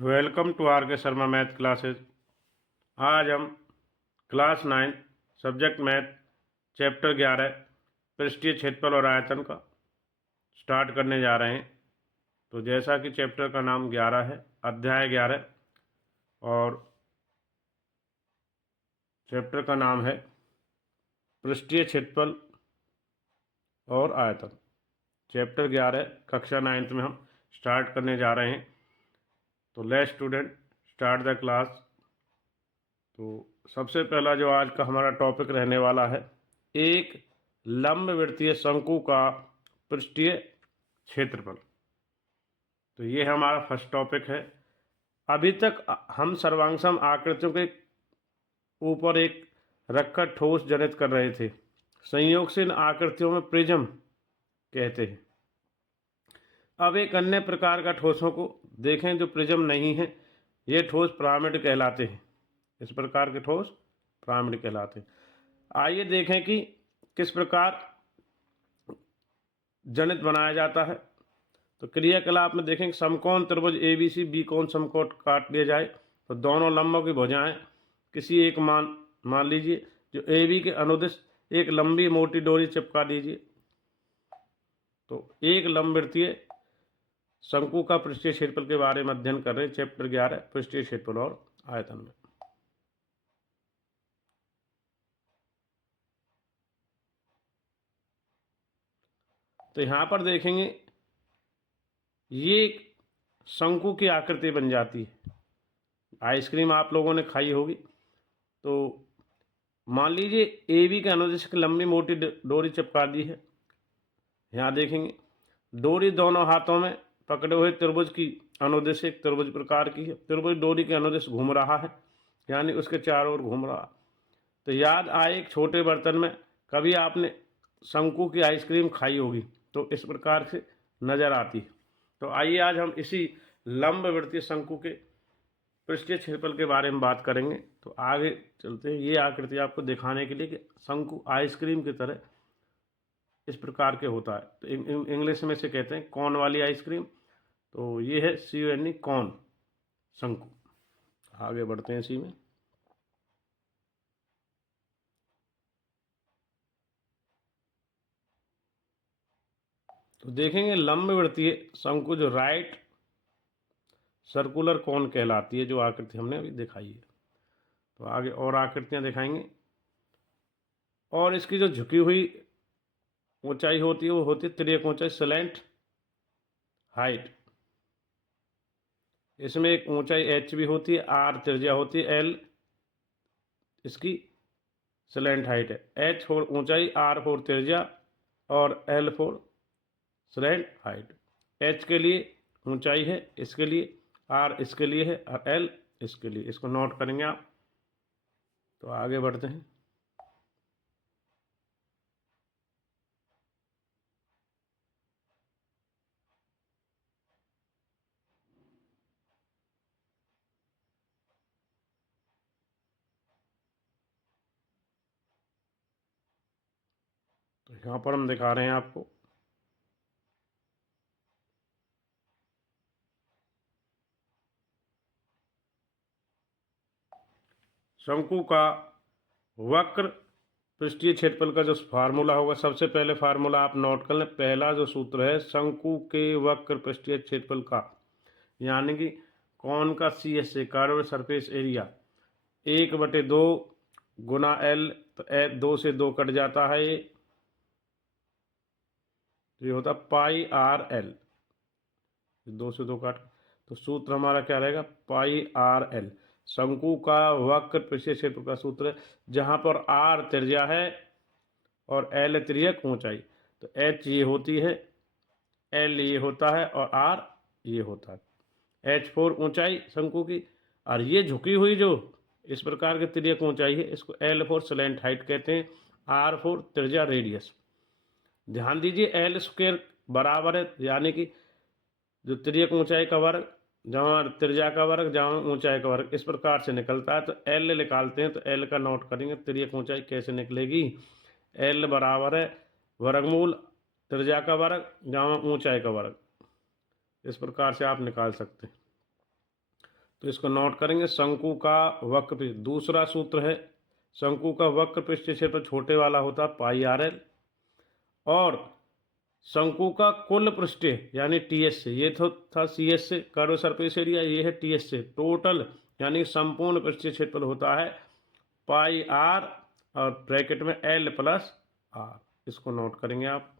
Welcome to are के Sharma math classes. आज हम क्लास 9 सब्जेक्ट मैथ चैप्टर 11 पृष्ठीय क्षेत्रफल और आयतन का स्टार्ट करने जा रहे हैं। तो जैसा कि चैप्टर का नाम 11 है, अध्याय 11 और चैप्टर का नाम है पृष्ठीय क्षेत्रफल और आयतन। चैप्टर 11 कक्षा 9 में हम स्टार्ट करने जा रहे हैं। तो let student start the class. तो सबसे पहला जो आज का हमारा टॉपिक रहने वाला है, एक लंबवृत्तीय शंकु का पृष्ठीय क्षेत्रफल। तो ये हमारा फर्स्ट टॉपिक है। अभी तक हम सर्वांगसम आकृतियों के ऊपर एक रखकर ठोस जनित कर रहे थे। संयोग से इन आकृतियों में प्रिज्म कहते हैं। अब एक अन्य प्रकार का ठोसों को देखें जो प्रिज्म नहीं है। ये ठोस पिरामिड कहलाते हैं। इस प्रकार के ठोस पिरामिड कहलाते हैं। आइए देखें कि किस प्रकार जनित बनाया जाता है। तो क्रियाकलाप में देखें समकोण त्रिभुज ABC बी कोण समकोण काट लिया जाए तो दोनों लंबों की भुजाएं किसी एक मान लीजिए जो AB के अनुदिश एक लंबी मोटी डोरी चिपका दीजिए। तो एक लंबवृत्तीय शंकु का पृष्ठीय क्षेत्रफल के बारे में अध्ययन कर रहे हैं, चैप्टर 11 पृष्ठीय क्षेत्रफल और आयतन में। तो यहाँ पर देखेंगे ये एक शंकु की आकृति बन जाती है। आइसक्रीम आप लोगों ने खाई होगी। तो मान लीजिए AB के अनुदिश की लंबी मोटी डोरी चिपका दी है। यहाँ देखेंगे डोरी दोनों हाथों में पकड़े हुए त्रिभुज की अनुदिश एक त्रिभुज प्रकार की है। त्रिभुज डोरी के अनुदिश घूम रहा है, यानी उसके चारों ओर घूम रहा। तो याद आए एक छोटे बर्तन में कभी आपने शंकु की आइसक्रीम खाई होगी, तो इस प्रकार से नज़र आती है। तो आइए आज हम इसी लंबवृत्तीय शंकु के पृष्ठीय क्षेत्रफल के बारे में बात करेंगे। तो आगे चलते हैं। ये आकृति आपको दिखाने के लिए कि शंकु आइसक्रीम की तरह इस प्रकार के होता है। तो इंग्लिश में से कहते हैं कॉर्न वाली आइसक्रीम। तो ये है CON कॉर्न शंकु। आगे बढ़ते हैं इसी में। तो देखेंगे लंबवृत्तीय शंकु जो राइट सर्कुलर कॉन कहलाती है, जो आकृति हमने अभी दिखाई है। तो आगे और आकृतियां दिखाएंगे। और इसकी जो झुकी हुई ऊंचाई होती है वो होती है तिर्यक ऊंचाई, स्लैंट हाइट। इसमें एक ऊंचाई H भी होती है, R त्रिज्या होती है, L इसकी स्लैंट हाइट है। H फोर ऊंचाई, R फोर त्रिज्या और L four slant height. H के लिए ऊंचाई है, इसके लिए R इसके लिए है और L इसके लिए। इसको नोट करेंगे आप। तो आगे बढ़ते हैं। तो यहाँ पर हम दिखा रहे हैं आपको शंकु का वक्र पृष्ठीय क्षेत्रफल का जो फार्मूला होगा, सबसे पहले फार्मूला आप नोट कर लें। पहला जो सूत्र है शंकु के वक्र पृष्ठीय क्षेत्रफल का, यानी कि कौन का CS से कर्व सरफेस एरिया 1/2 गुना L। तो 2 से 2 कट जाता है, ये होता πRL। 2 से 2 काट, तो सूत्र हमारा क्या रहेगा, πRL। शंकु का वक्र पृष्ठीय क्षेत्रफल का सूत्र है, जहाँ पर R त्रिज्या है और L तिर्यक ऊंचाई। तो H ये होती है, L ये होता है और R ये होता है। H4 ऊंचाई शंकु की, और ये झुकी हुई जो इस प्रकार की तिर्यक ऊंचाई है, इसको L4 स्लैंट हाइट कहते हैं, R4 त्रिज्या रेडियस। ध्यान दीजिए L स्क्वायर बराबर है, यानी कि जो तिर्यक ऊंचाई का वर्ग जहाँ त्रिज्या का वर्ग जहाँ ऊंचाई का वर्ग, इस प्रकार से निकलता है। तो L निकालते हैं, तो L का नोट करेंगे। तिर्यक ऊंचाई कैसे निकलेगी, L बराबर है वर्गमूल त्रिज्या का वर्ग जहाँ ऊंचाई का वर्ग। इस प्रकार से आप निकाल सकते हैं। तो इसको नोट करेंगे। शंकु का वक्र पृष्ठ, दूसरा सूत्र है शंकु का वक्र पृष्ठ क्षेत्रफल छोटे वाला होता है पाई आर एल, और शंकु का कुल पृष्ठ यानी टी एस से, ये तो था सी एस से कर्व सरफेस एरिया, ये है टी एस से, टोटल यानी संपूर्ण पृष्ठ क्षेत्रफल होता है पाई आर और ब्रैकेट में एल प्लस आर। इसको नोट करेंगे आप,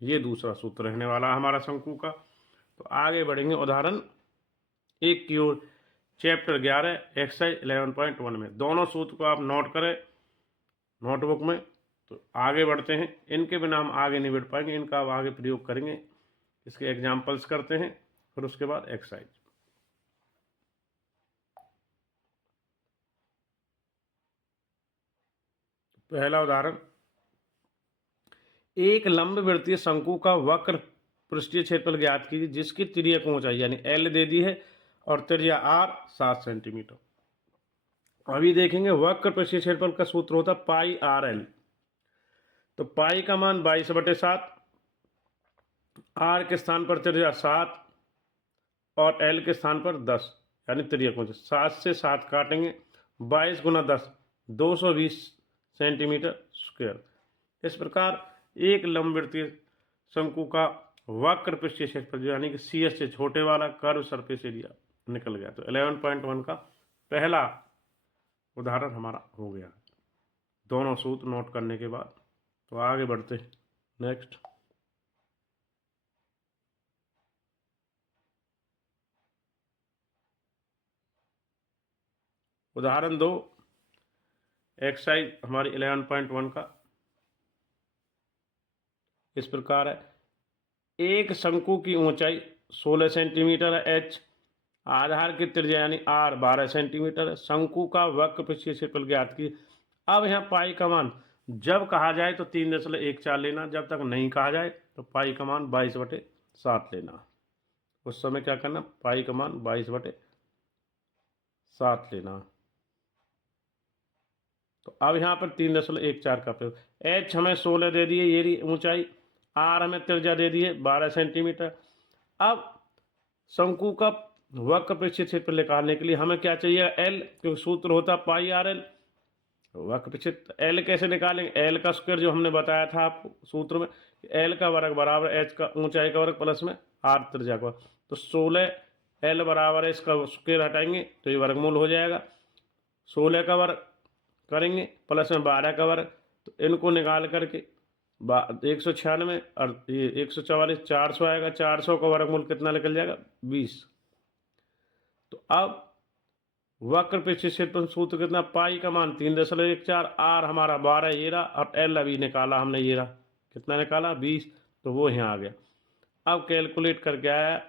ये दूसरा सूत्र रहने वाला हमारा शंकु का। तो आगे बढ़ेंगे उदाहरण 1 की ओर, चैप्टर 11 एक्सरसाइज 11.1 में। दोनों सूत्र को आप नोट करें नोटबुक में। तो आगे बढ़ते हैं, इनके बिना हम आगे नहीं बढ़ पाएंगे, इनका आप आगे प्रयोग करेंगे। इसके एग्जाम्पल्स करते हैं, फिर उसके बाद एक्सरसाइज। पहला उदाहरण, एक लंबवृत्तीय शंकु का वक्र पृष्ठीय क्षेत्रफल ज्ञात कीजिए जिसकी तिर्यक ऊंचाई यानी एल दे दी है और त्रिज्या आर 7 सेंटीमीटर। अभी देखेंगे वक्र पृष्ठीय क्षेत्रफल का सूत्र होता है पाई आर एल। तो पाई का मान 22/7, आर के स्थान पर त्रिज्या 7 और एल के स्थान पर 10 यानी तिर्यक ऊंचाई। 7 से 7 काटेंगे, 22 गुना 10 220 सेंटीमीटर स्क्वायर। इस प्रकार एक लंबवृत्तीय शंकु का वक्र पृष्ठीय क्षेत्रफल यानी कि सी एस से छोटे वाला कर्व सरफेस एरिया निकल गया। तो 11.1 का पहला उदाहरण हमारा हो गया। दोनों सूत्र नोट करने के बाद तो आगे बढ़ते हैं नेक्स्ट। उदाहरण 2 एक्सरसाइज हमारी 11.1 का इस प्रकार है। एक शंकु की ऊंचाई 16 सेंटीमीटर है एच, आधार की त्रिज्या यानी आर 12 सेंटीमीटर है। शंकु का वक्र पृष्ठीय क्षेत्रफल ज्ञात की। अब यहाँ पाई का मान जब कहा जाए तो 3.14 लेना, जब तक नहीं कहा जाए तो पाई का मान 22/7 लेना। उस समय क्या करना, पाई का मान 22/7 लेना। तो अब यहाँ पर 3.14 का प्रयोग। एच हमें 16 दे दिए, ये ऊंचाई, आर हमें त्रिज्या दे दी है 12 सेंटीमीटर। अब शंकु का वक्र पृष्ठीय क्षेत्रफल निकालने के लिए हमें क्या चाहिए, एल, क्योंकि सूत्र होता है पाई आर एल। वक्र पृष्ठ एल कैसे निकालेंगे, एल का स्क्वायर जो हमने बताया था आपको सूत्र में, एल का वर्ग बराबर एच का ऊंचाई का वर्ग प्लस में आर त्रिज्या का। तो 16 एल बराबर है, इसका स्क्वायर हटाएंगे तो ये वर्गमूल हो जाएगा। 16 का वर्ग करेंगे प्लस में 12 का वर्ग, तो इनको निकाल करके 196 और ये 144 400 आएगा। 400 का वर्गमूल कितना निकल जाएगा, 20। तो अब वक्र पृष्ठीय क्षेत्रफल सूत्र कितना, पाई का मान 3.14, आर हमारा 12 ये रहा, और एल अभी निकाला हमने ये रहा, कितना निकाला 20, तो वो यहाँ आ गया। अब कैलकुलेट करके आया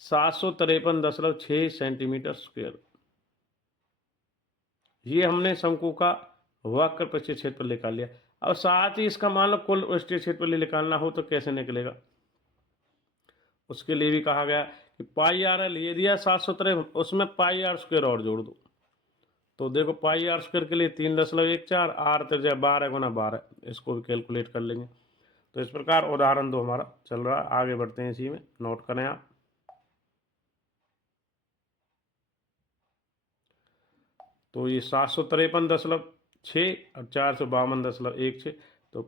753.6 सेंटीमीटर स्क्वायर। ये हमने शंकु का वक्र पृष्ठीय क्षेत्रफल निकाल लिया। अब साथ ही इसका मान लो कुल पृष्ठीय क्षेत्रफल निकालना हो तो कैसे निकलेगा, उसके लिए भी कहा गया कि पाई आर एल ये दिया 753, उसमें पाई आर स्क्वायर और जोड़ दो। तो देखो पाई आर स्क्वायर के लिए 3.14, आर त्रिज्या 12 गुना 12, इसको भी कैलकुलेट कर लेंगे। तो इस प्रकार उदाहरण 2 हमारा चल रहा है। आगे बढ़ते हैं, इसी में नोट करें आप। तो ये 753.6 और 452.16, तो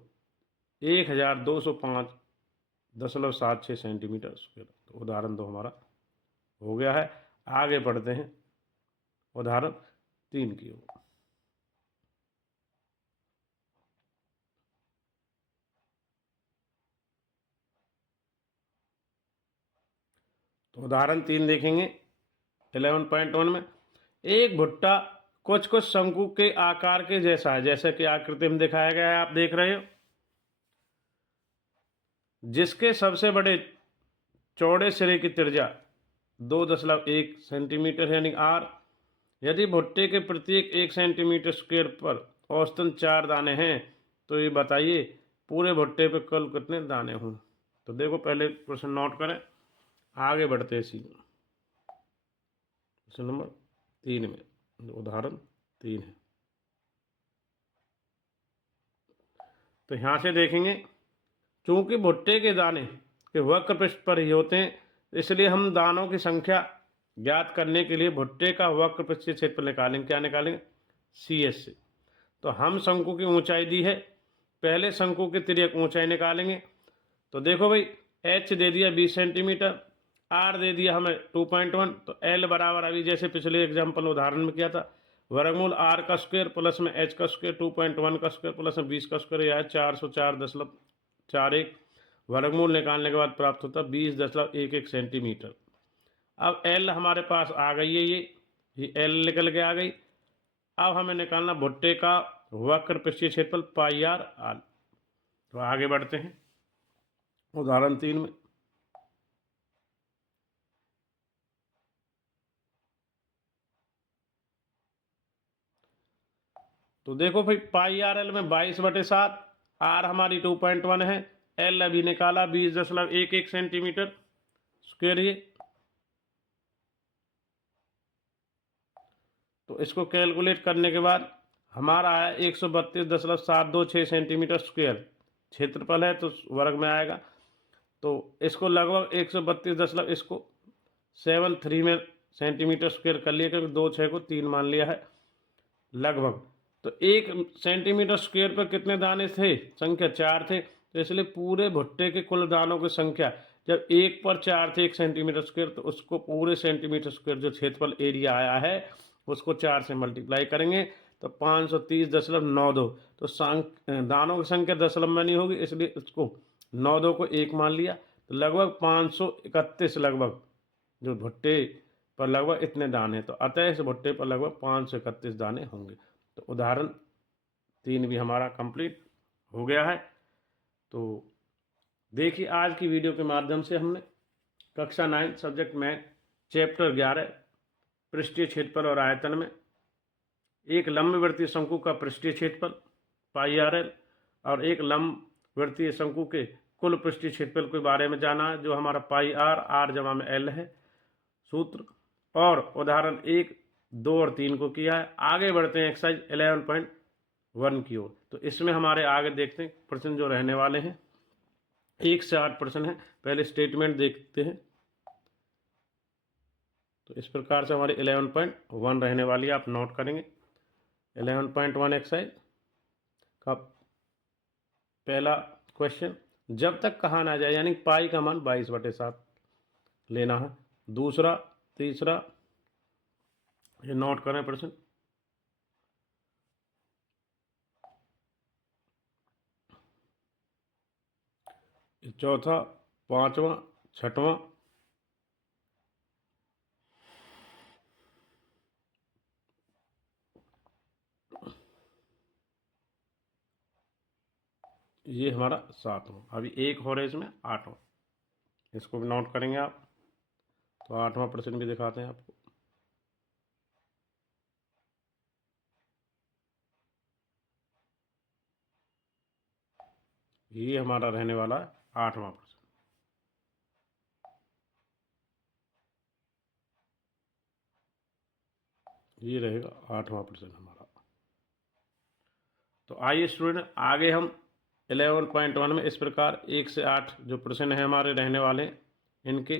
1205.76 सेंटीमीटर स्क्वायर। तो उदाहरण 2 हमारा हो गया है। आगे बढ़ते हैं उदाहरण 3 की ओर। तो उदाहरण 3 देखेंगे 11.1 में। एक भुट्टा कुछ कुछ शंकु के आकार के जैसा है, जैसे कि आकृति में दिखाया गया है, आप देख रहे हो, जिसके सबसे बड़े चौड़े सिरे की त्रिज्या 2.1 सेंटीमीटर यानी आर। यदि भुट्टे के प्रत्येक 1 सेंटीमीटर स्क्वायर पर औसतन 4 दाने हैं तो ये बताइए पूरे भुट्टे पे कुल कितने दाने हों। तो देखो पहले क्वेश्चन नोट करें, आगे बढ़ते हैं इसी क्वेश्चन नंबर 3 में। उदाहरण 3 है। तो यहाँ से देखेंगे, चूंकि भुट्टे के दाने के वक्र पृष्ठ पर ही होते हैं इसलिए हम दानों की संख्या ज्ञात करने के लिए भुट्टे का वक्र पृष्ठीय क्षेत्रफल निकालेंगे। क्या निकालेंगे? CS से। तो हम शंकु की ऊंचाई दी है, पहले शंकु की तिर्यक ऊंचाई निकालेंगे। तो देखो भाई, H दे दिया 20 सेंटीमीटर, R दे दिया हमें 2.1, तो L बराबर अभी जैसे पिछले एग्जाम्पल उदाहरण में किया था, वर्गमूल R का स्क्वायर प्लस में H का स्क्वायर 2.1 का स्क्वायर प्लस में 20 का स्क्वायर, यह 404.41 वर्गमूल निकालने के बाद प्राप्त होता 20.11 सेंटीमीटर। अब L हमारे पास आ गई है, ये L निकल के आ गई। अब हमें निकालना भुट्टे का वक्र पृष्ठीय क्षेत्रफल पाई आर आर। तो आगे बढ़ते हैं उदाहरण 3 में। तो देखो भाई, पाई आर एल में 22/7, आर हमारी 2.1 है, एल अभी निकाला 20.11 सेंटीमीटर स्क्वायर ये। तो इसको कैलकुलेट करने के बाद हमारा आया 132.726 सेंटीमीटर स्क्वायर क्षेत्रफल है, तो वर्ग में आएगा। तो इसको लगभग 132 इसको 73 में सेंटीमीटर स्क्वायर कर लिया, क्योंकि 2/6 को 3 मान लिया है लगभग। तो 1 सेंटीमीटर स्क्वायर पर कितने दाने थे? संख्या 4 थे। तो इसलिए पूरे भुट्टे के कुल दानों की संख्या जब 1 पर 4 थे 1 सेंटीमीटर स्क्वायर, तो उसको पूरे सेंटीमीटर स्क्वायर जो क्षेत्रफल एरिया आया है उसको 4 से मल्टीप्लाई करेंगे, तो 530.92। तो दानों की संख्या दशमलव में नहीं होगी, इसलिए उसको 92 को 1 मान लिया। तो लगभग 531 लगभग जो भुट्टे पर लगभग इतने दाने, तो अतः इस भुट्टे पर लगभग 531 दाने होंगे। तो उदाहरण 3 भी हमारा कंप्लीट हो गया है। तो देखिए, आज की वीडियो के माध्यम से हमने कक्षा 9 सब्जेक्ट में चैप्टर 11 पृष्ठीय क्षेत्रफल और आयतन में एक लंबवृत्तीय शंकु का पृष्ठीय क्षेत्रफल पाई आर एल और एक लंबवृत्तीय शंकु के कुल पृष्ठीय क्षेत्रफल के बारे में जाना है, जो हमारा पाई आर आर जमा में एल है सूत्र। और उदाहरण 1, 2 और 3 को किया है। आगे बढ़ते हैं एक्सरसाइज 11.1 की ओर। तो इसमें हमारे आगे देखते हैं प्रश्न जो रहने वाले हैं, 1 से 8 प्रश्न है। पहले स्टेटमेंट देखते हैं। तो इस प्रकार से हमारी 11.1 रहने वाली है, आप नोट करेंगे। 11.1 एक्सरसाइज का पहला क्वेश्चन, जब तक कहा ना जाए, यानी पाई का मान 22/7 लेना है। दूसरा, तीसरा, ये नोट करें प्रश्न। चौथा, पांचवा, छठवां, ये हमारा 7वां। अभी एक हो रहा है इसमें 8वां, इसको भी नोट करेंगे आप। तो 8वां प्रश्न भी दिखाते हैं आपको। ये हमारा रहने वाला है 8वां प्रश्न। ये रहेगा 8वां प्रश्न हमारा। तो आइए स्टूडेंट, आगे हम 11.1 में इस प्रकार 1 से 8 जो प्रश्न है हमारे रहने वाले, इनके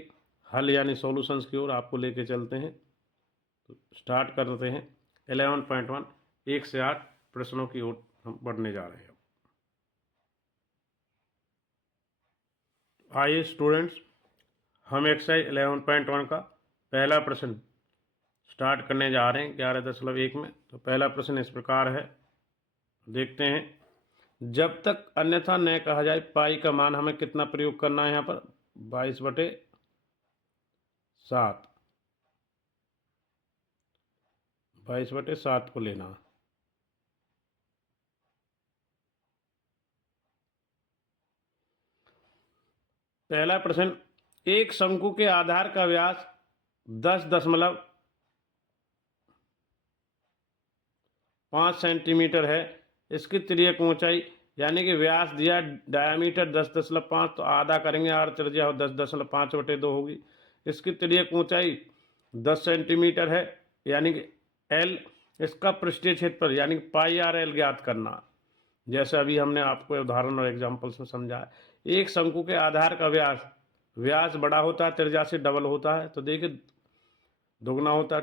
हल यानी सॉल्यूशंस की ओर आपको लेके चलते हैं। तो स्टार्ट करते हैं 11.1, 1 से 8 प्रश्नों की ओर हम बढ़ने जा रहे हैं। आइए स्टूडेंट्स, हम एक्सरसाइज 11.1 का पहला प्रश्न स्टार्ट करने जा रहे हैं 11.1 में। तो पहला प्रश्न इस प्रकार है, देखते हैं। जब तक अन्यथा न कहा जाए, पाई का मान हमें कितना प्रयोग करना है यहाँ पर? 22/7। 22/7 को लेना है। पहला प्रश्न, एक शंकु के आधार का व्यास 10.5 सेंटीमीटर है। इसकी तिर्यक ऊंचाई, यानी कि व्यास दिया डायमीटर 10.5, तो आधा करेंगे, आर त्रिज्या हो 10.5/2 होगी। इसकी तिर्यक ऊंचाई 10 सेंटीमीटर है, यानी कि एल। इसका पृष्ठीय क्षेत्रफल यानी कि पाई आर एल ज्ञात करना, जैसे अभी हमने आपको उदाहरण और एग्जाम्पल्स में समझाया। एक शंकु के आधार का व्यास बड़ा होता है, त्रिज्या से डबल होता है। तो देखिए दुगना होता है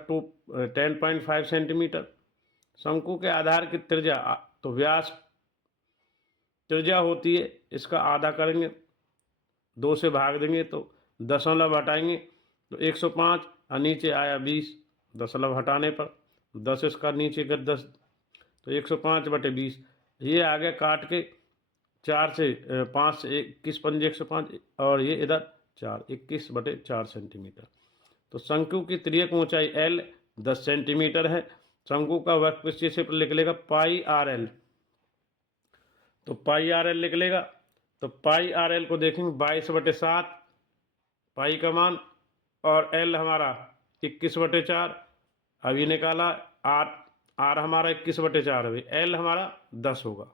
10.5 सेंटीमीटर। शंकु के आधार की त्रिज्या, तो व्यास त्रिज्या होती है, इसका आधा करेंगे, 2 से भाग देंगे तो दशमलव हटाएंगे तो 105, और नीचे आया 20, दशमलव हटाने पर 10 इसका नीचे कर 10, तो 105/20। ये आ गया काट के 4 से 5 से 21 पंजे 105, और ये इधर 4, 21/4 सेंटीमीटर। तो शंकु की तिर्यक ऊंचाई L 10 सेंटीमीटर है। शंकु का वर्कपीस क्षेत्र लिख लेगा पाई आर एल, तो पाई आर एल लिख लेगा। तो पाई आर एल को देखेंगे 22/7 पाई का मान, और एल हमारा 21/4 अभी निकाला। आर हमारा 21/4 अभी, एल हमारा 10 होगा,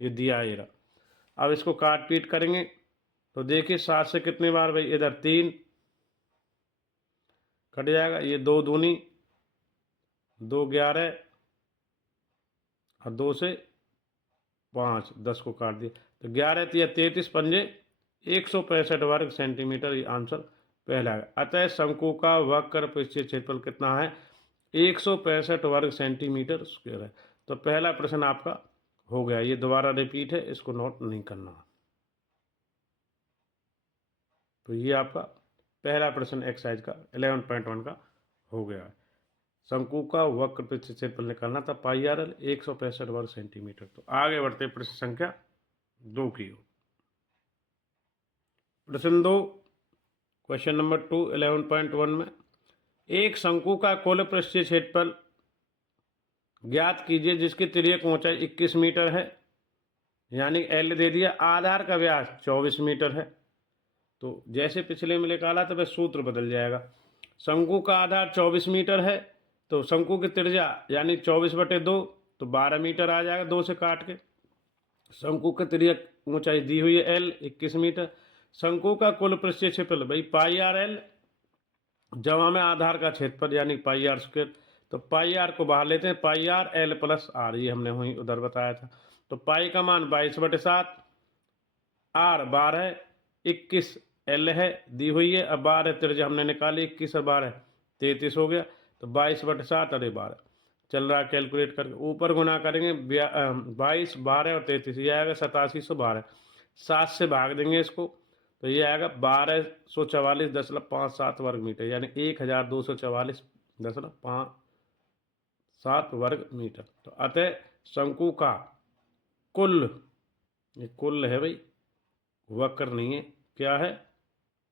ये दिया है ये। अब इसको काट पीट करेंगे तो देखिए 7 से कितने बार भाई, इधर 3 कट जाएगा, ये 2 दूनी 2 11, और 2 से 5 10 को काट दिया, तो 11 या 33 पंजे 165 वर्ग सेंटीमीटर, ये आंसर पहला है। अतः शंकु का वक्र पृष्ठीय क्षेत्रफल कितना है, 165 वर्ग सेंटीमीटर स्क्वायर है। तो पहला प्रश्न आपका हो गया, ये दोबारा रिपीट है, इसको नोट नहीं करना। तो ये आपका पहला प्रश्न एक्सरसाइज का 11.1 का हो गया है। शंकु का वक्र पृष्ठीय क्षेत्रफल निकालना था पाई आर एल 165 वर्ग सेंटीमीटर। तो आगे बढ़ते प्रश्न संख्या 2 की ओर। प्रश्न 2, क्वेश्चन नंबर 2 11.1 में, एक शंकु का कुल पृष्ठीय क्षेत्रफल ज्ञात कीजिए जिसकी तिर्यक ऊंचाई 21 मीटर है, यानी एल दे दिया, आधार का व्यास 24 मीटर है। तो जैसे पिछले में निकाला तो वह सूत्र बदल जाएगा। शंकु का आधार 24 मीटर है, तो शंकु की त्रिज्या यानी 24/2, तो 12 मीटर आ जाएगा 2 से काट के। शंकु की तिर्यक ऊंचाई दी हुई है एल 21 मीटर। शंकु का कुल पृष्ठीय क्षेत्रफल भाई पाई आर एल जमा में आधार का क्षेत्रफल यानी पाई आर स्क्वायर। तो पाई आर को बाहर लेते हैं, पाई आर एल प्लस आर, ये हमने वहीं उधर बताया था। तो पाई का मान 22/7, आर 12, 21 एल है दी हुई है, अब 12 त्रिज्या हमने निकाली, 21 और 12 33 हो गया, तो 22/7 अरे 12 चल रहा है, कैलकुलेट करके ऊपर गुना करेंगे 22 12 और 33, ये आएगा 8712। 7 से भाग देंगे इसको तो ये आएगा 1244.57 वर्ग मीटर, यानी 1244.57 वर्ग मीटर। तो अतः शंकु का कुल, ये कुल है भाई, वक्र नहीं है, क्या है,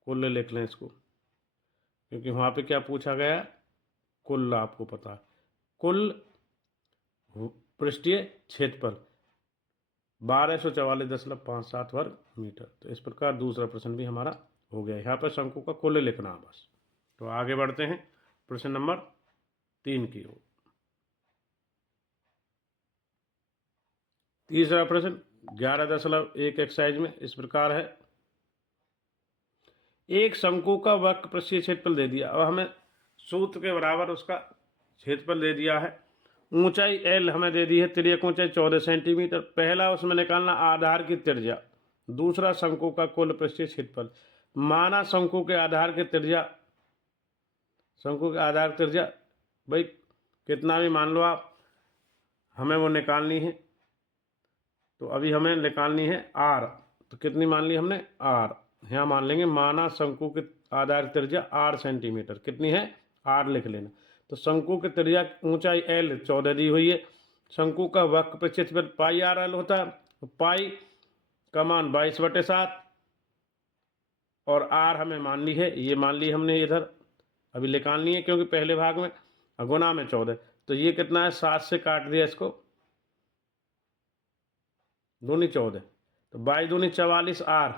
कुल लिख लें इसको, क्योंकि वहाँ पे क्या पूछा गया, कुल आपको पता है, कुल पृष्ठीय क्षेत्रफल 1244.57 वर्ग मीटर। तो इस प्रकार दूसरा प्रश्न भी हमारा हो गया। यहाँ पर शंकु का कुल लिखना बस। तो आगे बढ़ते हैं प्रश्न नंबर 3 की ओर। तीसरा प्रश्न 11.1 एक्सरसाइज में इस प्रकार है, एक शंकु का वक्र पृष्ठीय क्षेत्रफल दे दिया। अब हमें सूत्र के बराबर उसका क्षेत्रफल दे दिया है। ऊंचाई एल हमें दे दी है, तिर्यक ऊंचाई 14 सेंटीमीटर। पहला उसमें निकालना आधार की त्रिज्या, दूसरा शंकु का कुल पृष्ठीय क्षेत्रफल। माना शंकु के आधार की त्रिज्या, शंकु के आधार त्रिज्या भाई कितना भी मान लो आप, हमें वो निकालनी है। तो अभी हमें निकालनी है आर, तो कितनी मान ली हमने, आर। यहाँ मान लेंगे माना शंकु की आधार त्रिज्या 8 सेंटीमीटर, कितनी है, आर लिख लेना। तो शंकु की त्रिज्या ऊंचाई एल 14 दी हुई है। शंकु का वक्र पृष्ठीय क्षेत्रफल पाई आर एल होता है, तो पाई का मान 22/7 और आर हमें मान ली है, ये मान ली हमने इधर, अभी निकालनी है क्योंकि पहले भाग में गुना में 14, तो ये कितना है, 7 से काट दिया इसको, दूनी 14, तो 22 दूनी 44 आर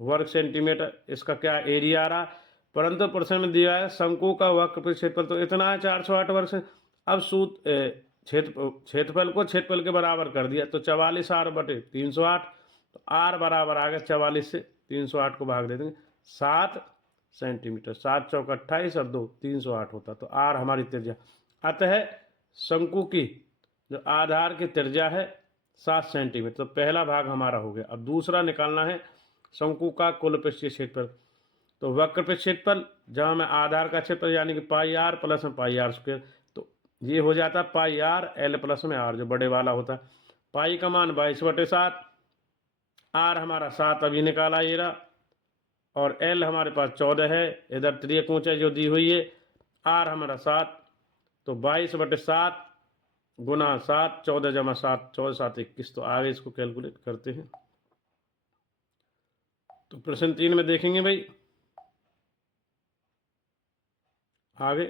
वर्ग सेंटीमीटर, इसका क्या एरिया आ रहा। परंतु प्रश्न में दिया है शंकु का वक्र क्षेत्रफल तो इतना है 408 वर्ग से। अब क्षेत्रफल को क्षेत्रफल के बराबर कर दिया, तो 44 आर बटे 308, तो आर बराबर आ गया 44 से 308 को भाग दे देंगे 7 सेंटीमीटर, 7 चौक 28 और 2 308 होता, तो आर हमारी त्रिज्या। अतः शंकु की जो आधार की त्रिज्या है 7 सेंटीमीटर, तो पहला भाग हमारा हो गया। अब दूसरा निकालना है शंकु का कुल पृष्ठीय क्षेत्रफल। तो वक्र पे क्षेत्रफल जहाँ में आधार का क्षेत्रफल यानी कि पाई आर प्लस में पाई आर स्क्वायर, तो ये हो जाता है पाई आर एल प्लस में आर, जो बड़े वाला होता है। पाई का मान 22/7, आर हमारा 7 अभी निकाला ये रहा, और एल हमारे पास 14 है, इधर त्रियक ऊंचाई जो दी हुई है, आर हमारा 7, तो 22/7 गुना 7, 14 जमा 7, 14 7 21। तो आगे इसको कैलकुलेट करते हैं। तो प्रश्न 3 में देखेंगे भाई आगे,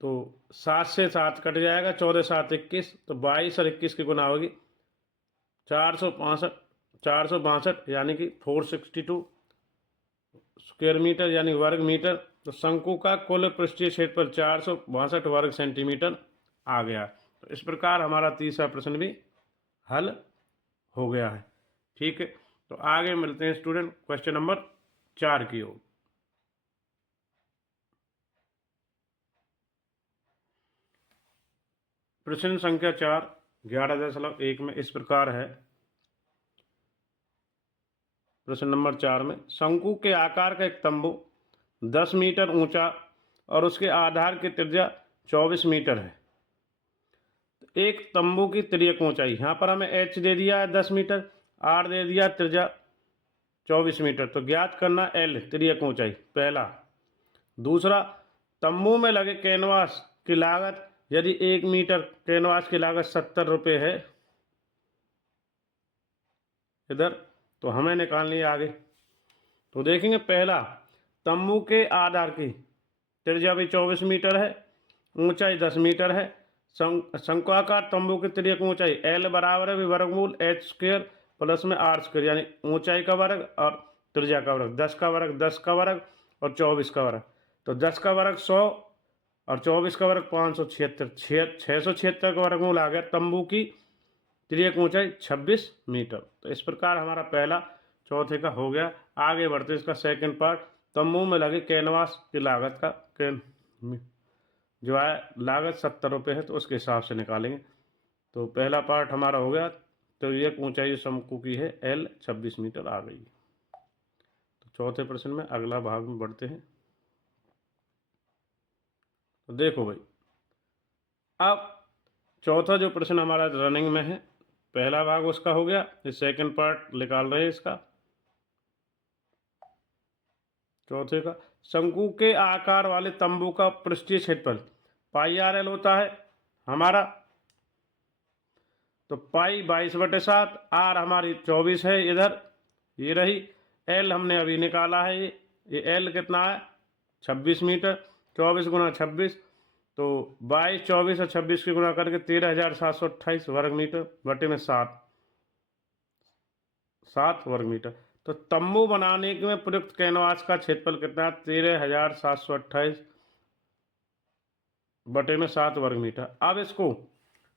तो 7 से 7 कट जाएगा, 14 7 21, तो 22 और 21 की गुना होगी 462 यानी कि 462 स्क्वायर मीटर यानी वर्ग मीटर। तो शंकु का कुल पृष्ठीय क्षेत्रफल 462 वर्ग सेंटीमीटर आ गया। तो इस प्रकार हमारा तीसरा प्रश्न भी हल हो गया है। ठीक है, तो आगे मिलते हैं स्टूडेंट क्वेश्चन नंबर 4 की ओर। प्रश्न संख्या 4 11.1 में इस प्रकार है। प्रश्न नंबर 4 में शंकु के आकार का एक तंबू 10 मीटर ऊंचा और उसके आधार की त्रिज्या 24 मीटर है। एक तंबू की तिर्यक ऊंचाई, यहाँ पर हमें एच दे दिया है 10 मीटर, आर दे दिया त्रिज्या 24 मीटर, तो ज्ञात करना एल तिर्यक ऊंचाई पहला। दूसरा, तंबू में लगे कैनवास की लागत, यदि 1 मीटर कैनवास की लागत 70 रुपये है इधर, तो हमें निकालनी है आगे। तो देखेंगे पहला, तंबू के आधार की त्रिज्या भी 24 मीटर है, ऊंचाई 10 मीटर है। शंक्वाकार तंबू की तिर्यक ऊंचाई एल बराबर है वर्गमूल एच स्क्वायर प्लस में आर स्क्वायर, यानी ऊंचाई का वर्ग और त्रिज्या का वर्ग, 10 का वर्ग 10 का वर्ग और 24 का वर्ग। तो 10 का वर्ग 100 और 24 का वर्ग 576, 676 का वर्गमूल आ गया। तंबू की तिर्यक ऊंचाई 26 मीटर। तो इस प्रकार हमारा पहला चौथे का हो गया। आगे बढ़ते इसका सेकंड पार्ट, तंबू में लगे कैनवास की लागत का जो है लागत 70 रुपये है, तो उसके हिसाब से निकालेंगे। तो पहला पार्ट हमारा हो गया, तो एक ऊंचाई शंकु की है एल 26 मीटर आ गई। तो चौथे प्रश्न में अगला भाग में बढ़ते हैं। तो देखो भाई, अब चौथा जो प्रश्न हमारा रनिंग में है, पहला भाग उसका हो गया, ये सेकंड पार्ट निकाल रहे हैं इसका चौथे का। शंकु के आकार वाले तंबू का पृष्ठीय क्षेत्रफल पाई आर एल होता है हमारा, तो पाई 22/7, आर हमारी 24 है इधर, ये रही। एल हमने अभी निकाला है, ये एल कितना है 26 मीटर, 24 गुना 26, तो 22 24 और 26 की गुणा करके 13,728 वर्ग मीटर बटे में 7 वर्ग मीटर। तो तंबू बनाने में प्रयुक्त कैनवास का क्षेत्रफल कितना है 13,728 बटे में 7 वर्ग मीटर। अब इसको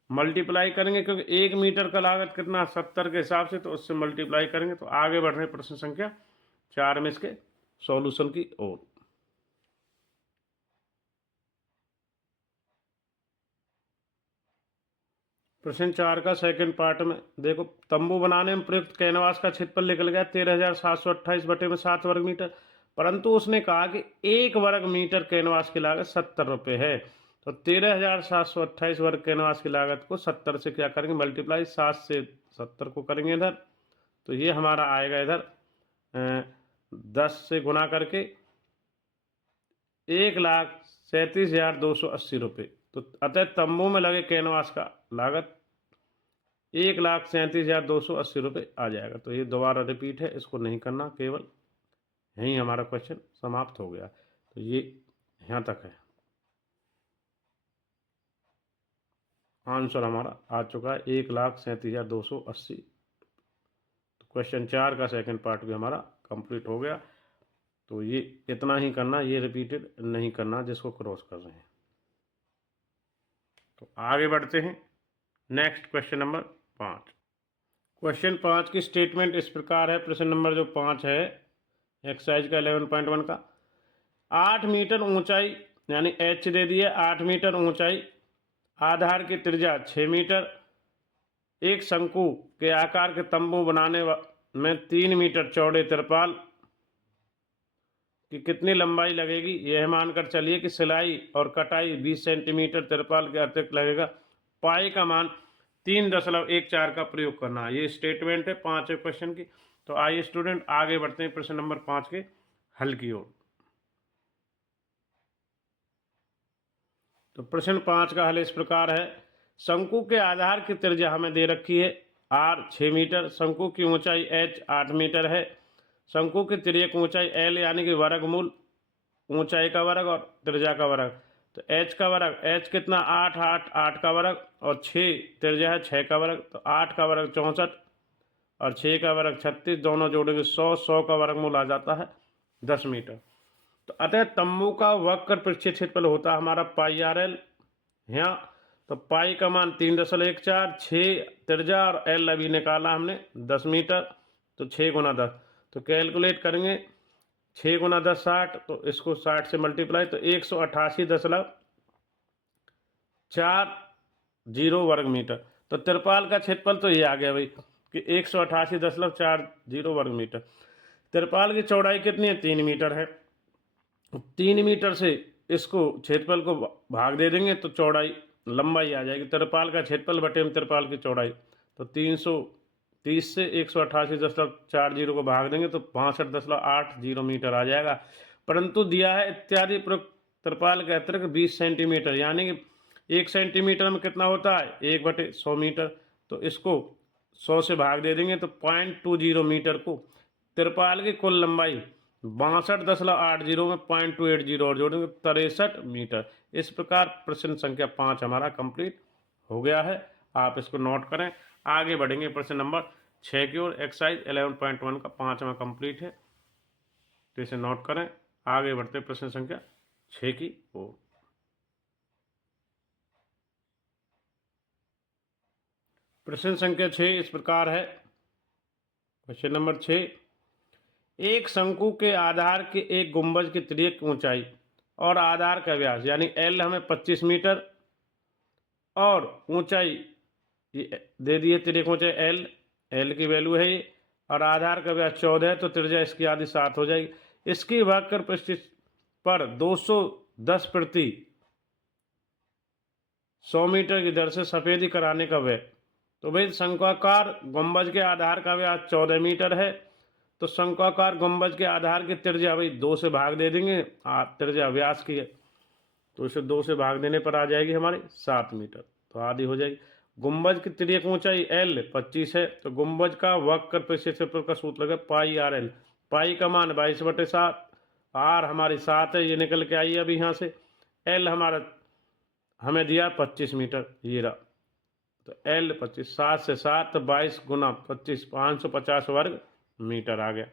मल्टीप्लाई करेंगे, क्योंकि 1 मीटर का लागत कितना 70 के हिसाब से, तो उससे मल्टीप्लाई करेंगे। तो आगे बढ़ रहे प्रश्न संख्या 4 में इसके सॉल्यूशन की ओर। प्रश्न 4 का सेकंड पार्ट में देखो, तंबू बनाने में प्रयुक्त कैनवास का क्षेत्रफल निकल गया 13,728 बटे में 7 वर्ग मीटर, परंतु उसने कहा कि 1 वर्ग मीटर कैनवास की लागत 70 रुपये है। तो 13,728 वर्ग कैनवास की लागत को 70 से क्या करेंगे मल्टीप्लाई, 7 से 70 को करेंगे इधर, तो ये हमारा आएगा इधर 10 से गुना करके 1,37,280 रुपये। तो अतः तंबू में लगे कैनवास का लागत 1,37,280 रुपये आ जाएगा। तो ये दोबारा रिपीट है, इसको नहीं करना, केवल यहीं हमारा क्वेश्चन समाप्त हो गया। तो ये यहाँ तक है, आंसर हमारा आ चुका है 1,37,280। तो क्वेश्चन 4 का सेकंड पार्ट भी हमारा कंप्लीट हो गया। तो ये इतना ही करना, ये रिपीटेड नहीं करना जिसको क्रॉस कर रहे हैं। तो आगे बढ़ते हैं नेक्स्ट क्वेश्चन नंबर 5। क्वेश्चन 5 की स्टेटमेंट इस प्रकार है। प्रश्न नंबर जो 5 है एक्सरसाइज का 11.1 का, 8 मीटर ऊंचाई यानी एच दे दिए, 8 मीटर ऊंचाई, आधार की त्रिज्या 6 मीटर, एक शंकु के आकार के तंबू बनाने में 3 मीटर चौड़े तिरपाल कि कितनी लंबाई लगेगी, यह मानकर चलिए कि सिलाई और कटाई 20 सेंटीमीटर तिरपाल के अतिरिक्त लगेगा। पाई का मान 3.14 का प्रयोग करना है। ये स्टेटमेंट है 5वें क्वेश्चन की। तो आइए स्टूडेंट आगे बढ़ते हैं प्रश्न नंबर 5 के हल की ओर। तो प्रश्न 5 का हल इस प्रकार है। शंकु के आधार की त्रिज्या हमें दे रखी है r 6 मीटर, शंकु की ऊंचाई h 8 मीटर है, शंकु की तिर्यक ऊंचाई l यानी कि वर्गमूल ऊंचाई का वर्ग और त्रिज्या का वर्ग। तो h का वर्ग, h कितना 8 8 8 का वर्ग और 6 त्रिज्या है 6 का वर्ग, तो 8 का वर्ग 64 और 6 का वर्ग 36, दोनों जोड़ेंगे 100, 100 का वर्गमूल आ जाता है 10 मीटर। तो अतः तंबू का वक्र पृष्ठीय क्षेत्रफल होता है हमारा पाई आर एल। यहाँ तो पाई का मान 3.14, 6 त्रिज्या और एल अभी निकाला हमने 10 मीटर, तो 6 गुना 10। तो कैलकुलेट करेंगे 6 गुना 10 60, तो इसको 60 से मल्टीप्लाई, तो 188.40 वर्ग मीटर। तो तिरपाल का क्षेत्रफल तो ये आ गया भाई कि 188.40 वर्ग मीटर। तिरपाल की चौड़ाई कितनी है, 3 मीटर है। 3 मीटर से इसको क्षेत्रफल को भाग दे देंगे तो चौड़ाई लंबाई आ जाएगी। तिरपाल का क्षेत्रफल बटे में तिरपाल की चौड़ाई, तो 330 से 188.40 को भाग देंगे तो 65.80 मीटर आ जाएगा। परंतु दिया है इत्यादि तिरपाल के अतिरिक्त 20 सेंटीमीटर, यानी कि 1 सेंटीमीटर में कितना होता है 1/100 मीटर। तो इसको 100 से भाग दे देंगे तो 0.20 मीटर को तिरपाल की कुल लंबाई 62.80 में 0.280 और जोड़ेंगे 63 मीटर। इस प्रकार प्रश्न संख्या 5 हमारा कंप्लीट हो गया है। आप इसको नोट करें। आगे बढ़ेंगे प्रश्न नंबर 6 की ओर। एक्सरसाइज 11.1 का 5वां कंप्लीट है, तो इसे नोट करें। आगे बढ़ते प्रश्न संख्या 6 की ओर। प्रश्न संख्या 6 इस प्रकार है। क्वेश्चन नंबर 6, एक शंकु के आधार के एक गुंबज की तिर्यक ऊंचाई और आधार का व्यास यानी एल हमें 25 मीटर और ऊंचाई दे दी है, तिर्यक ऊंचाई एल की वैल्यू है ये, और आधार का व्यास 14 है, तो त्रिज्या इसकी आधी 7 हो जाएगी। इसकी वक्र पृष्ठ पर 210 प्रति 100 मीटर की दर से सफेदी कराने का व्यय। तो भाई शंक्वाकार गुंबज के आधार का व्यास 14 मीटर है, तो शंक्वाकार गुंबज के आधार की त्रिज्या भाई 2 से भाग दे देंगे, त्रिज्या व्यास की है, तो इसे 2 से भाग देने पर आ जाएगी हमारी 7 मीटर, तो आधी हो जाएगी। गुंबज की तिर्यक ऊंचाई एल 25 है, तो गुंबज का वक्र पृष्ठीय क्षेत्रफल का सूत्र लगे पाई आर एल। पाई का मान 22/7, आर हमारी 7 है, ये निकल के आई अभी यहाँ से। एल हमारा हमें दिया 25 मीटर, ये रहा, तो एल 25, 7 से 7 तो 22 गुना 25, 550 वर्ग मीटर आ गया।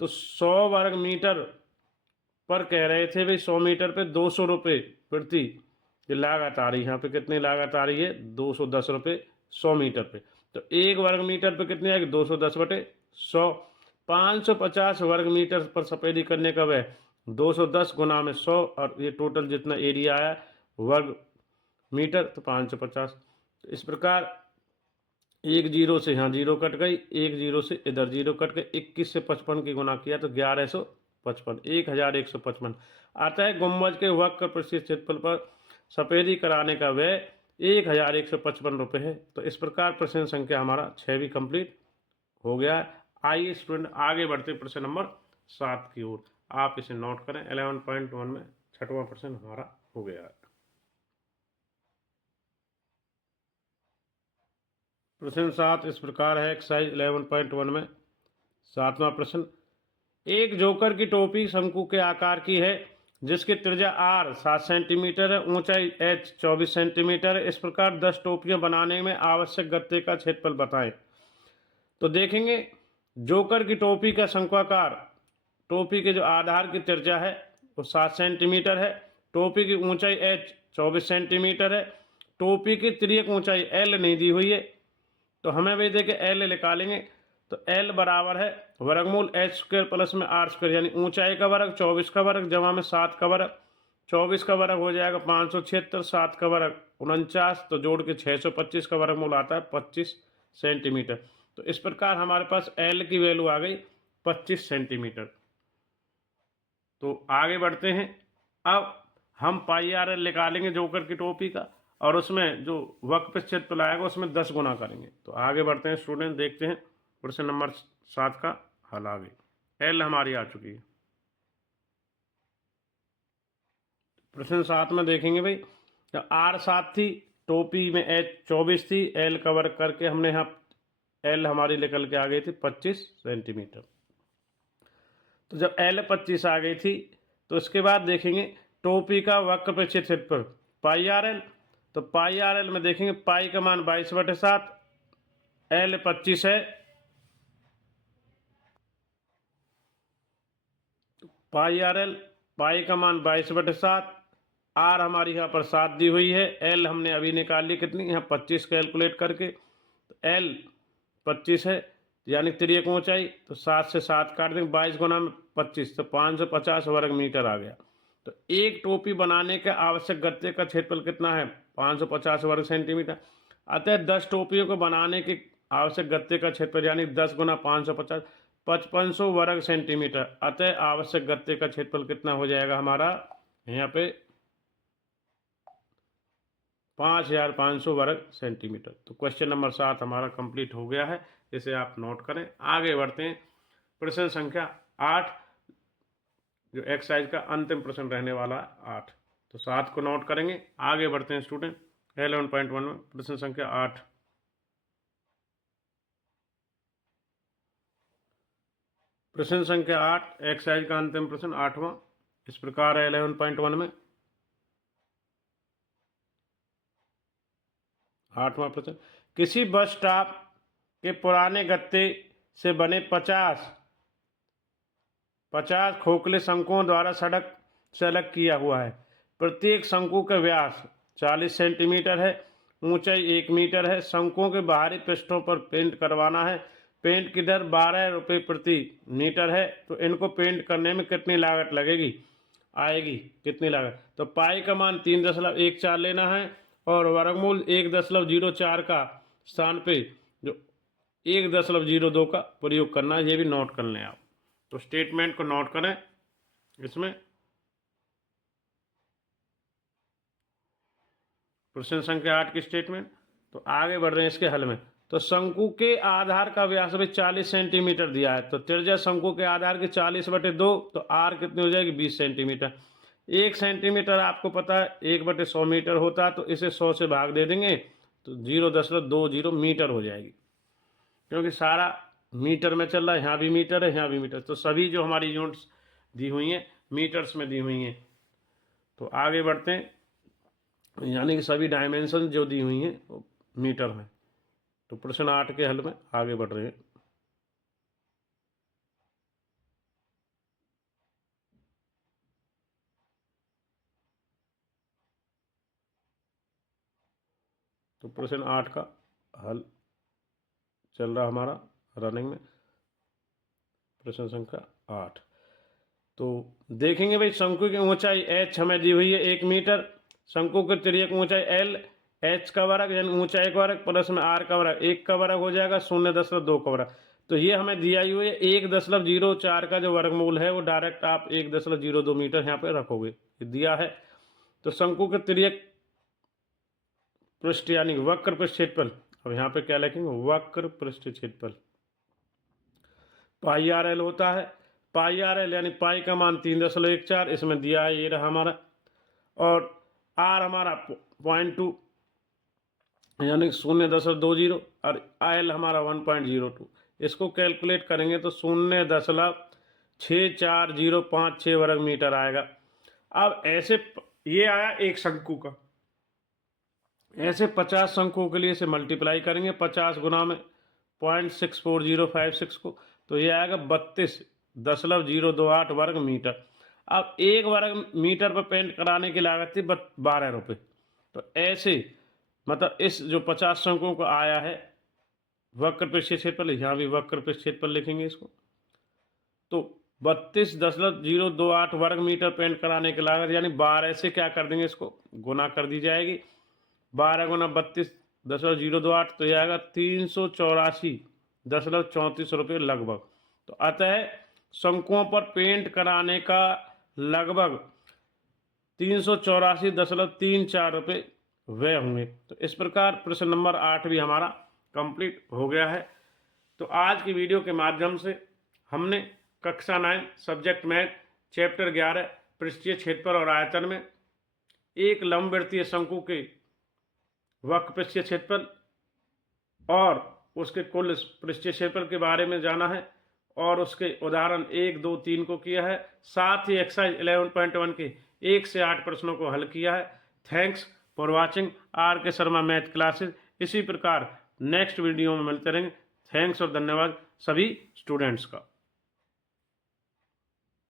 तो 100 वर्ग मीटर पर कह रहे थे भाई 100 मीटर पे 200 रुपये प्रति ये लागत आ रही है। यहाँ पे कितनी लागत आ रही है 210 रुपये 100 मीटर पे। तो 1 वर्ग मीटर पे कितनी आएगी 210/100। 550 वर्ग मीटर पर सफेदी करने का वह 210 गुना में 100 और ये टोटल जितना एरिया आया वर्ग मीटर, तो 550। तो इस प्रकार 1 जीरो से यहाँ जीरो कट गई, 1 जीरो से इधर जीरो कट गई, 21 से 55 की गुना किया तो 1155, 1155 आता है। गुंबज के वक्र पृष्ठीय क्षेत्रफल पर सफेदी कराने का व्यय 1155 रुपये है। तो इस प्रकार प्रश्न संख्या हमारा 6 भी कंप्लीट हो गया है। आइए स्टूडेंट आगे बढ़ते प्रश्न नंबर 7 की ओर। आप इसे नोट करें। 11.1 में 6वां प्रश्न हमारा हो गया है। प्रश्न 7 इस प्रकार है। एक्सरसाइज 11.1 में 7वां प्रश्न, एक जोकर की टोपी शंकु के आकार की है जिसकी त्रिज्या r 7 सेंटीमीटर है, ऊंचाई h 24 सेंटीमीटर है। इस प्रकार 10 टोपियां बनाने में आवश्यक गत्ते का क्षेत्रफल बताएं। तो देखेंगे जोकर की टोपी का शंक्वाकार, टोपी के जो आधार की त्रिज्या है वो 7 सेंटीमीटर है, टोपी की ऊंचाई h 24 सेंटीमीटर है, टोपी की तिर्यक ऊंचाई l नहीं दी हुई है, तो हमें भाई देखे l निकालेंगे। तो l बराबर है वर्गमूल h² प्लस में r², यानी ऊंचाई का वर्ग 24 का वर्ग जमा में 7 का वर्ग, 24 का वर्ग हो जाएगा 576, 7 का वर्ग 49, तो जोड़ के 625 का वर्गमूल आता है 25 सेंटीमीटर। तो इस प्रकार हमारे पास l की वैल्यू आ गई 25 सेंटीमीटर। तो आगे बढ़ते हैं। अब हम पाई आर एल निकालेंगे जोकर की टोपी का, और उसमें जो वक्र क्षेत्रफल आएगा उसमें 10 गुना करेंगे। तो आगे बढ़ते हैं स्टूडेंट, देखते हैं प्रश्न नंबर 7 का हल। आगे एल हमारी आ चुकी है। प्रश्न 7 में देखेंगे भाई, जब आर 7 थी, टोपी में एच 24 थी, एल का वर्ग करके हमने यहाँ एल हमारी निकल के आ गई थी 25 सेंटीमीटर। तो जब एल 25 आ गई थी, तो इसके बाद देखेंगे टोपी का वक्र पे क्षेत्रफल पाई आर एल। तो पाई आर एल में देखेंगे पाई का मान 22/7, एल 25 है, पाई आर एल पाई का मान 22/7, आर हमारी यहाँ पर 7 दी हुई है, एल हमने अभी निकाल ली कितनी, यहाँ 25 कैलकुलेट करके। तो एल 25 है, यानी तिर्यक ऊंचाई, तो 7 से 7 काट देंगे, 22 गुना में 25, तो 550 वर्ग मीटर आ गया। तो एक टोपी बनाने के आवश्यक गत्ते का क्षेत्रफल कितना है, 550 वर्ग सेंटीमीटर। अतः 10 टोपियों को बनाने के आवश्यक गत्ते का क्षेत्रफल यानी 10 गुना 550, 5500 वर्ग सेंटीमीटर। अतः आवश्यक गत्ते का क्षेत्रफल कितना हो जाएगा हमारा, यहाँ पे 5500 वर्ग सेंटीमीटर। तो क्वेश्चन नंबर 7 हमारा कंप्लीट हो गया है, इसे आप नोट करें। आगे बढ़ते हैं प्रश्न संख्या 8, जो एक्सरसाइज का अंतिम प्रश्न रहने वाला है 8। तो 7 को नोट करेंगे। आगे बढ़ते हैं स्टूडेंट 11.1 में प्रश्न संख्या 8। प्रश्न संख्या 8 एक्सरसाइज का अंतिम प्रश्न 8वां इस प्रकार है 11.1 में। 8वां प्रश्न, किसी बस स्टॉप के पुराने गत्ते से बने 50 खोखले शंकुओं द्वारा सड़क से अलग किया हुआ है। प्रत्येक शंकु का व्यास 40 सेंटीमीटर है, ऊंचाई 1 मीटर है। शंकुओं के बाहरी पृष्ठों पर पेंट करवाना है। पेंट की दर 12 रुपये प्रति मीटर है। तो इनको पेंट करने में कितनी लागत लगेगी, आएगी कितनी लागत। तो पाई का मान 3.14 लेना है, और वर्गमूल 1.04 का स्थान पे जो 1.02 का प्रयोग करना है, ये भी नोट कर लें आप। तो स्टेटमेंट को नोट करें इसमें। प्रश्न संख्या 8 की स्टेटमेंट। तो आगे बढ़ रहे हैं इसके हल में। तो शंकु के आधार का व्यास भी 40 सेंटीमीटर दिया है। तो त्रिज्या शंकु के आधार की 40/2, तो आर कितनी हो जाएगी 20 सेंटीमीटर। 1 सेंटीमीटर आपको पता है 1/100 मीटर होता है, तो इसे 100 से भाग दे देंगे तो 0.20 मीटर हो जाएगी, क्योंकि सारा मीटर में चल रहा है, यहाँ भी मीटर है, यहाँ भी मीटर। तो सभी जो हमारी यूनिट्स दी हुई हैं मीटर्स में दी हुई हैं। तो आगे बढ़ते हैं, यानी कि सभी डायमेंशन जो दी हुई हैं वो मीटर में। तो प्रश्न 8 के हल में आगे बढ़ रहे हैं। तो प्रश्न 8 का हल चल रहा हमारा रनिंग में, प्रश्न संख्या 8। तो देखेंगे भाई, शंकु की ऊंचाई h हमें दी हुई है 1 मीटर, शंकु की तिर्यक ऊंचाई l, h का वर्ग यानी ऊंचाई का वर्ग प्लस में r का वर्ग, 1 का वर्ग हो जाएगा 0.2 का वर्ग। तो ये हमें दिया ही हुई है 1.04 का जो वर्गमूल है वो डायरेक्ट आप 1.02 मीटर यहाँ पे रखोगे, ये दिया है। तो शंकु के तिर्यक पृष्ठ यानी वक्र पृष्ठ क्षेत्रफल, अब यहाँ पे क्या लिखेंगे, वक्र पृष्ठ क्षेत्रफल पाई आर एल होता है। पाई आर एल यानी पाई का मान 3.14 इसमें दिया है, ये रहा हमारा, और आर हमारा 0.2 यानी 0.20, और एल हमारा 1.02। इसको कैलकुलेट करेंगे तो 0.6405 वर्ग मीटर आएगा। अब ऐसे ये आया एक शंकु का, ऐसे 50 शंकुओं के लिए इसे मल्टीप्लाई करेंगे 50 गुना में 0.64056 को, तो ये आएगा 32.028 वर्ग मीटर। अब 1 वर्ग मीटर पर पेंट कराने की लागत थी 12 रुपये। तो ऐसे मतलब इस जो 50 शंकुओं को आया है वक्र पृष्ठ क्षेत्रफल, यहाँ भी वक्र पृष्ठ क्षेत्रफल लिखेंगे इसको। तो 32.028 वर्ग मीटर पेंट कराने की लागत, यानी 12 से क्या कर देंगे, इसको गुना कर दी जाएगी। 12 गुना 32.028, तो यह आएगा 384.34 रुपये लगभग। तो अतः शंकुओं पर पेंट कराने का लगभग 384.34 रुपये व्यय होंगे। तो इस प्रकार प्रश्न नंबर 8 भी हमारा कंप्लीट हो गया है। तो आज की वीडियो के माध्यम से हमने कक्षा 9 सब्जेक्ट मैथ चैप्टर 11 पृष्ठीय क्षेत्रफल और आयतन में एक लंबवृत्तीय शंकु के वक्र पृष्ठीय क्षेत्रफल और उसके कुल पृष्ठीय क्षेत्रफल के बारे में जाना है और उसके उदाहरण 1, 2, 3 को किया है। साथ ही एक्सरसाइज 11.1 के 1 से 8 प्रश्नों को हल किया है। Thanks for watching RK Sharma math classes. इसी प्रकार नेक्स्ट वीडियो में मिलते रहेंगे। थैंक्स और धन्यवाद सभी स्टूडेंट्स का।